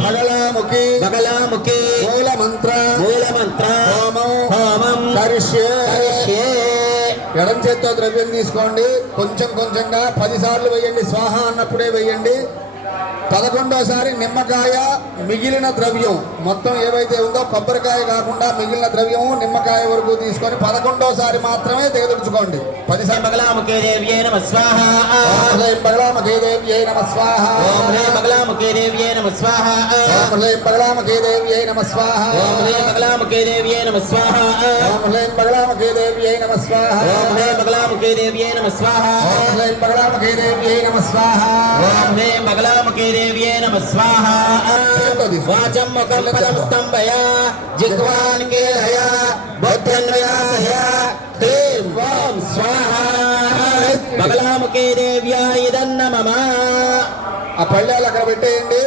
బగలాముఖి మూలమంత్ర హోమం కరిష్యే. ఎడం చేత్తో ద్రవ్యం తీసుకోండి, కొంచెం కొంచెంగా 10 సార్లు వేయండి. స్వాహ అన్నప్పుడే వేయండి. 11వ నిమ్మకాయ మిగిలిన ద్రవ్యం మొత్తం ఏవైతే ఉందో కొబ్బరికాయ కాకుండా మిగిలిన ద్రవ్యం నిమ్మకాయ వరకు తీసుకొని 11వ మాత్రమే దిగదుర్చుకోండి. 10 సార్లు. బగలాముఖే దేవ్యై నమః స్వాహ. ఓం హ్రీం బగలాముఖే దేవ్యై నమః స్వాహ. ఓం హ్రీం బగలాముఖే దేవ్యై నమః స్వాహ. ఓం హ్రీం బగలాముఖే దేవ్యై నమః స్వాహ. ఓం హ్రీం బగలాముఖే దేవ్యై నమః స్వాహ. ఓం హ్రీం బగలాముఖే దేవ్యై నమః స్వాహ. ఓం హ్రీం బగలాముఖే దేవ్యై నమః స్వాహ. ఓం హ్రీం బగలాముఖే దేవ్యై నమః స్వాహ. ఓం హ్రీం బగలాముఖే దేవ్యై నమః స్వాహ. వాచం ముఖం పదం స్తంభయ జిహ్వాన్ కేళయ బుద్ధన్వ్యాసయ హ్రీం ఓం స్వాహ. బగలాముఖే దేవ్యాయ ఇదన్నమమ. ఆ పళ్ళాలు అక్కడ పెట్టేయండి.